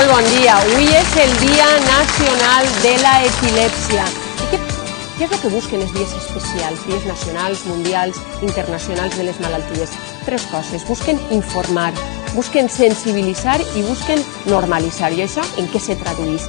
Molt bon dia. Avui és el Dia Nacional de la Epilèpsia. I què és el que busquen els dies especials, dies nacionals, mundials, internacionals de les malalties? Tres coses. Busquen informar, busquen sensibilitzar i busquen normalitzar. I això en què se tradueix?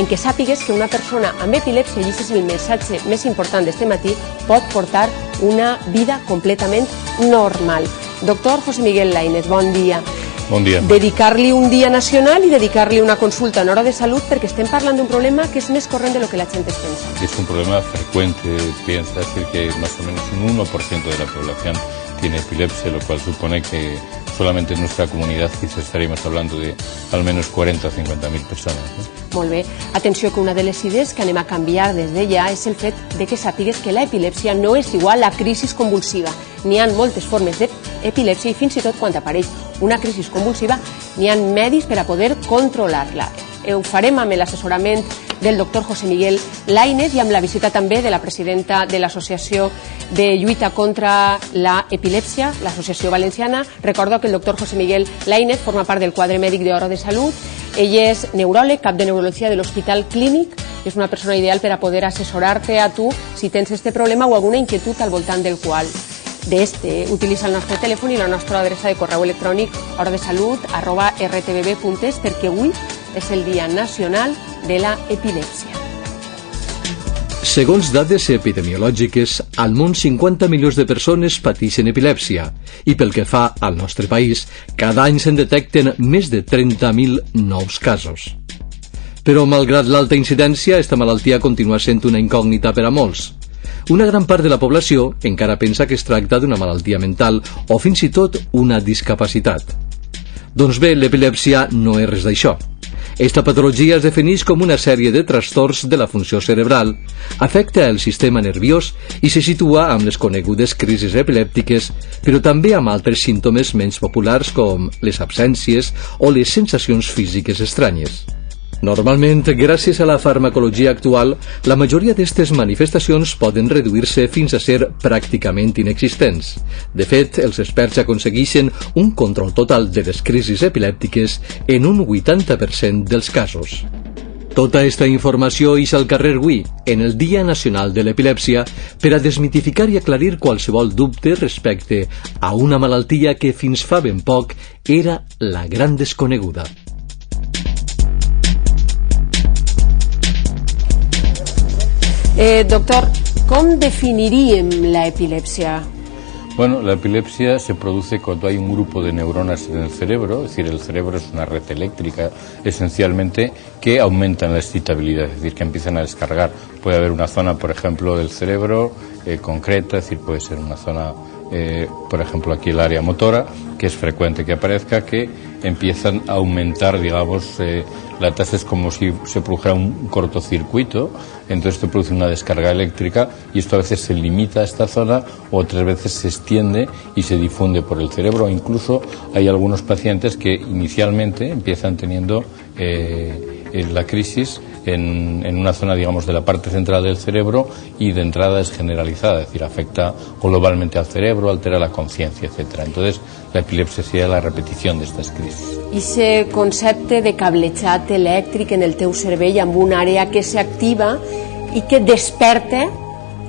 En què sàpigues que una persona amb epilèpsia, i aquest és el missatge més important d'este matí, pot portar una vida completament normal. Doctor José Miguel Lainez, bon dia. Bon dia. Dedicar-li un dia nacional i dedicar-li una consulta en hora de salut perquè estem parlant d'un problema que és més corrent de lo que la gent es pensa. Es un problema frecuente, piensa decir que más o menos un 1% de la población tiene epilepsia, lo cual supone que solamente en nuestra comunidad quizás estaríamos hablando de al menos 40 o 50.000 personas. ¿No? Molt bé. Atenció, que una de les idees que anem a canviar des de ja és el fet de que sàpigues que la epilèpsia no és igual a crisi convulsiva. N'hi ha moltes formes d'epilèpsia i fins i tot quan apareix una crisi convulsiva n'hi ha medis per a poder controlar-la. Ho farem amb l'assessorament del doctor José Miguel Lainez i amb la visita també de la presidenta de l'Associació de Lluita contra la Epilèpsia, l'Associació Valenciana. Recordo que el doctor José Miguel Lainez forma part del quadre mèdic d'Hora de Salut. Ell és neuròleg, cap de neurologia de l'Hospital Clínic. És una persona ideal per a poder assessorar-te a tu si tens este problema o alguna inquietud al voltant del qual. Utilitza el nostre telèfon i la nostra adreça de correu electrònic horadesalut@rtbb.es perquè avui és el Dia Nacional de la Epilèpsia. Segons dades epidemiològiques, al món 50 milions de persones pateixen epilèpsia i pel que fa al nostre país, cada any se'n detecten més de 30.000 nous casos. Però, malgrat l'alta incidència, esta malaltia continua sent una incògnita per a molts. Una gran part de la població encara pensa que es tracta d'una malaltia mental o fins i tot una discapacitat. Doncs bé, l'epilèpsia no és res d'això. Esta patologia es defineix com una sèrie de trastorns de la funció cerebral, afecta el sistema nerviós i se situa amb les conegudes crisis epilèptiques, però també amb altres símptomes menys populars com les absències o les sensacions físiques estranyes. Normalment, gràcies a la farmacologia actual, la majoria d'aquestes manifestacions poden reduir-se fins a ser pràcticament inexistents. De fet, els experts aconsegueixen un control total de les crisis epilèptiques en un 80% dels casos. Tota aquesta informació ix al carrer avui, en el Dia Nacional de l'Epilèpsia, per a desmitificar i aclarir qualsevol dubte respecte a una malaltia que fins fa ben poc era la gran desconeguda. Doctor, ¿cómo definiríem la epilepsia? Bueno, la epilepsia se produce cuando hay un grupo de neuronas en el cerebro, es decir, el cerebro es una red eléctrica esencialmente que aumentan la excitabilidad, es decir, que empiezan a descargar. Puede haber una zona, por ejemplo, del cerebro concreta, es decir, puede ser una zona, por ejemplo, aquí el área motora, que es frecuente que aparezca, que empiezan a aumentar, digamos, la tasa es como si se produjera un cortocircuito, entonces esto produce una descarga eléctrica y esto a veces se limita a esta zona o otras veces se extiende y se difunde por el cerebro. Incluso hay algunos pacientes que inicialmente empiezan teniendo la crisis en una zona, digamos, de la parte central del cerebro y de entrada es generalizada, es decir, afecta globalmente al cerebro, altera la conciencia, etc. Entonces, la epilepsia sería la repetición de estas crisis. I ese concepte de cablejat elèctric en el teu cervell amb una àrea que s'activa i que desperta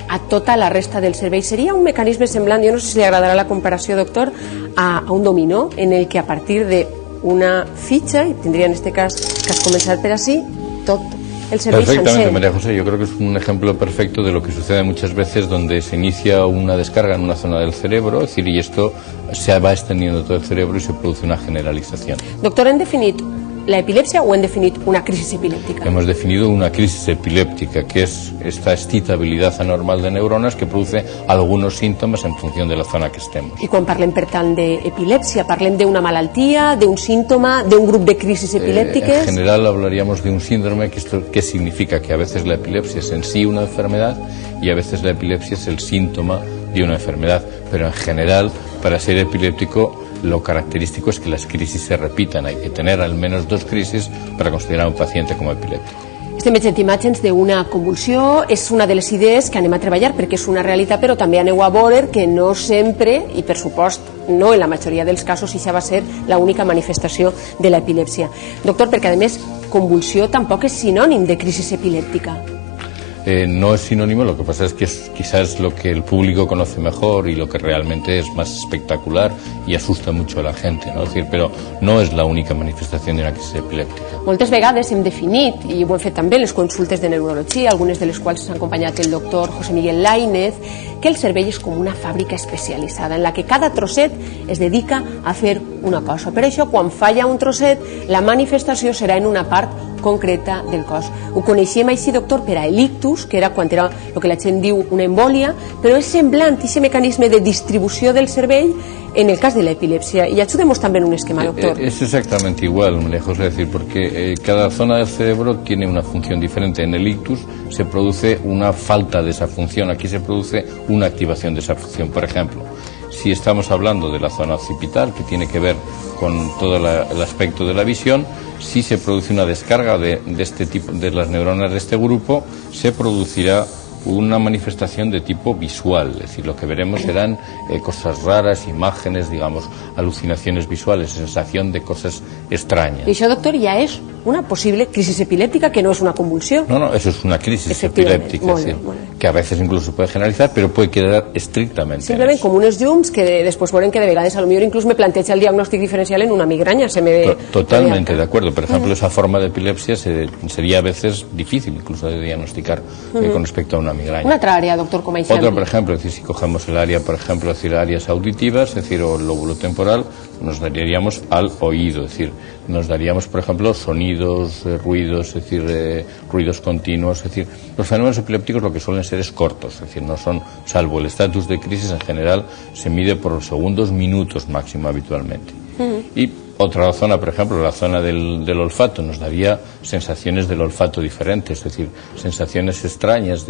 a tota la resta del cervell. Seria un mecanisme semblant, jo no sé si li agradarà la comparació, doctor, a un dominó en el que a partir d'una fitxa, i tindria en este cas que has començat per ací, tot el cervell sencer. Perfectamente, María José. Yo creo que es un ejemplo perfecto de lo que sucede muchas veces donde se inicia una descarga en una zona del cerebro, es decir, y esto se va extendiendo todo el cerebro y se produce una generalización. Doctor, ¿hem definit la epilèpsia o hem definit una crisis epilèptica? Hemos definido una crisis epiléptica, que es esta excitabilidad anormal de neuronas que produce algunos síntomas en función de la zona que estemos. I quan parlem, per tant, d'epilèpsia, parlem d'una malaltia, d'un símptoma, d'un grup de crisis epilèptiques? En general hablaríamos de un síndrome, que significa que a veces la epilepsia es en sí una enfermedad y a veces la epilepsia es el síntoma de una enfermedad, pero en general, para ser epiléptico, lo característico es que las crisis se repitan. Hay que tener al menos 2 crisis para considerar a un paciente como epiléptico. Estem veient imatges d'una convulsió, és una de les idees que anem a treballar perquè és una realitat, però també aneu a veure que no sempre, i per supost no en la majoria dels casos, això va ser l'única manifestació de l'epilèpsia. Doctor, perquè a més convulsió tampoc és sinònim de crisi epilèptica. No es sinónimo, lo que pasa es que es quizás lo que el público conoce mejor y lo que realmente es más espectacular y asusta mucho a la gente, ¿no? Es decir, pero no es la única manifestación de una crisis epilèptica. Moltes vegades hem definit, i ho hem fet també en les consultes de neurologia, algunes de les quals s'ha acompanyat el doctor José Miguel Lainez, que el cervell és com una fàbrica especialitzada en la que cada trosset es dedica a fer una cosa. Per això, quan falla un trosset, la manifestació serà en una part concreta del cos. Ho coneixíem així, doctor, per a l'ictus, que era quan era el que la gent diu una embòlia, però és semblant aquest mecanisme de distribució del cervell en el cas de la epilepsia. Y ayúdenos también un esquema, doctor. Es exactamente igual, María José, es decir, porque cada zona del cerebro tiene una función diferente. En el ictus se produce una falta de esa función, aquí se produce una activación de esa función. Por ejemplo, si estamos hablando de la zona occipital, que tiene que ver con todo el aspecto de la visión, si se produce una descarga de este tipo, de las neuronas de este grupo, se producirá una manifestación de tipo visual, es decir, lo que veremos serán cosas raras, imágenes, digamos, alucinaciones visuales, sensación de cosas extrañas. Y eso, doctor, ya es una posible crisis epilèptica, que no es una convulsión. No, eso es una crisis epilèptica, sí, que a veces incluso puede generalizar, pero puede quedar estrictamente. Simplemente como unos llums que después veurem que de vegades a lo mejor incluso me planteja el diagnóstico diferencial en una migraña. Totalmente de acuerdo. Por ejemplo, esa forma de epilepsia sería a veces difícil incluso de diagnosticar con respecto a una migraña. Una otra área, doctor, como Otra, por ejemplo, es decir, si cogemos el área, por ejemplo, es decir, áreas auditivas, es decir, o el lóbulo temporal, nos daríamos al oído, es decir, nos daríamos, por ejemplo, sonidos, ruidos, es decir, ruidos continuos, es decir, los fenómenos epilépticos lo que suelen ser es cortos, es decir, no son, salvo el estatus de crisis, en general se mide por segundos, minutos máximo habitualmente. Y otra zona, por ejemplo, la zona del olfato, nos daría sensaciones del olfato diferentes, es decir, sensaciones extrañas,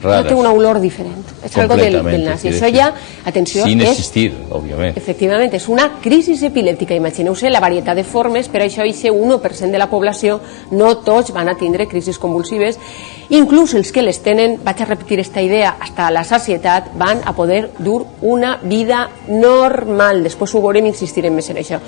raras. No té un olor diferent. És algo del nas. I això ja, atenció, sin existir, òbviament. Efectivament, és una crisi epilèptica. Imagineu-se la varietat de formes, per això aquest 1% de la població, no tots van a tindre crisis convulsives. Inclús els que les tenen, vaig a repetir esta idea, hasta la sacietat, van a poder dur una vida normal. Després ho veurem, insistirem més en això.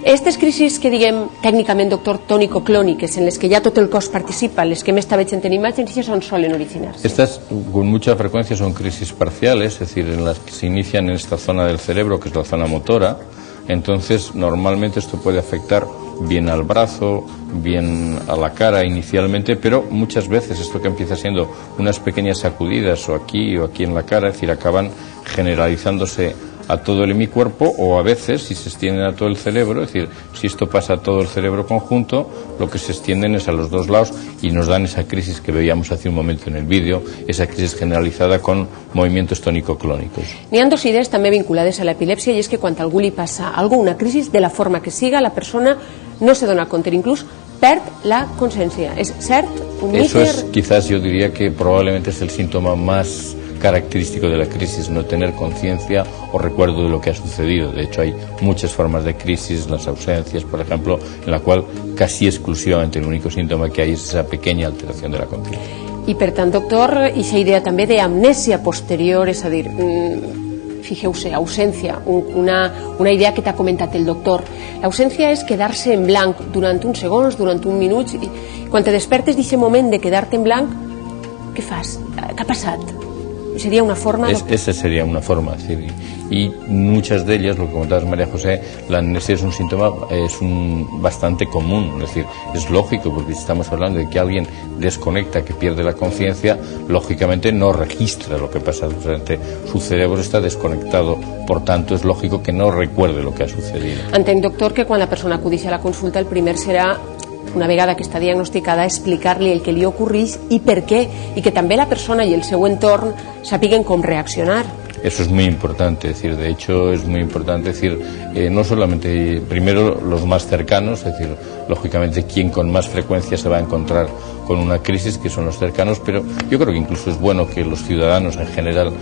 Aquestes crisis que diguem tècnicament, doctor, tònico-clòniques, en les que ja tot el cos participa, les que m'està veient en imatges, i on solen originar-se? Estas con mucha frecuencia son crisis parciales, es decir, en las que se inician en esta zona del cerebro, que es la zona motora. Entonces, normalmente esto puede afectar bien al brazo, bien a la cara inicialmente, pero muchas veces esto que empieza siendo unas pequeñas sacudidas o aquí en la cara, es decir, acaban generalizándose a todo el hemicuerpo, o a veces, si se extienden a todo el cerebro, es decir, si esto pasa a todo el cerebro conjunto, lo que se extienden es a los dos lados y nos dan esa crisis que veíamos hace un momento en el vídeo, esa crisis generalizada con movimientos tónico-clónicos. N'hi ha dos idees també vinculades a l'epilèpsia, i és que quan a algú li passa una crisis, de la forma que siga, la persona no se dona compte, inclús perd la consciència. ¿Es cert? Un mite? Eso es, quizás yo diría que probablemente es el síntoma más característico de la crisis, no tener conciencia o recuerdo de lo que ha sucedido. De hecho, hay muchas formas de crisis, las ausencias, por ejemplo, en la cual casi exclusivamente el único síntoma que hay es esa pequeña alteración de la conciencia. I per tant, doctor, aquesta idea també d'amnèsia posterior, és a dir, fijeu-se, ausència, una idea que t'ha comentat el doctor. L'ausència és quedar-se en blanc durant uns segons, durant un minut, i quan te despertes d'aquest moment de quedar-te en blanc, què fas? Què ha passat? Sería una forma... Esa sería una forma, es decir, y muchas de ellas, lo que comentabas, María José, la amnesia es un síntoma bastante común, es decir, es lógico, porque si estamos hablando de que alguien desconecta, que pierde la conciencia, lógicamente no registra lo que pasa durante su cerebro, está desconectado, por tanto es lógico que no recuerde lo que ha sucedido. Entenc, doctor, que quan la persona acudeix a la consulta, el primer serà, una vegada que està diagnosticada, explicar-li el que li ocorreix i per què, y que també la persona y el seu entorn sàpiguen com reaccionar. Eso es muy importante, es decir, de hecho es muy importante decir, no solamente primero los más cercanos, es decir, lógicamente quien con más frecuencia se va a encontrar con una crisis, que son los cercanos, pero yo creo que incluso es bueno que los ciudadanos en general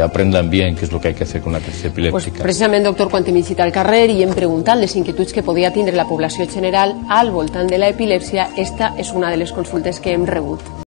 aprendan bien qué és el que hay que hacer con una crisis epilèptica. Pues precisament, doctor, quan hem visitat el carrer i hem preguntat les inquietuds que podia tindre la població general al voltant de l'epilèpsia, esta és una de les consultes que hem rebut.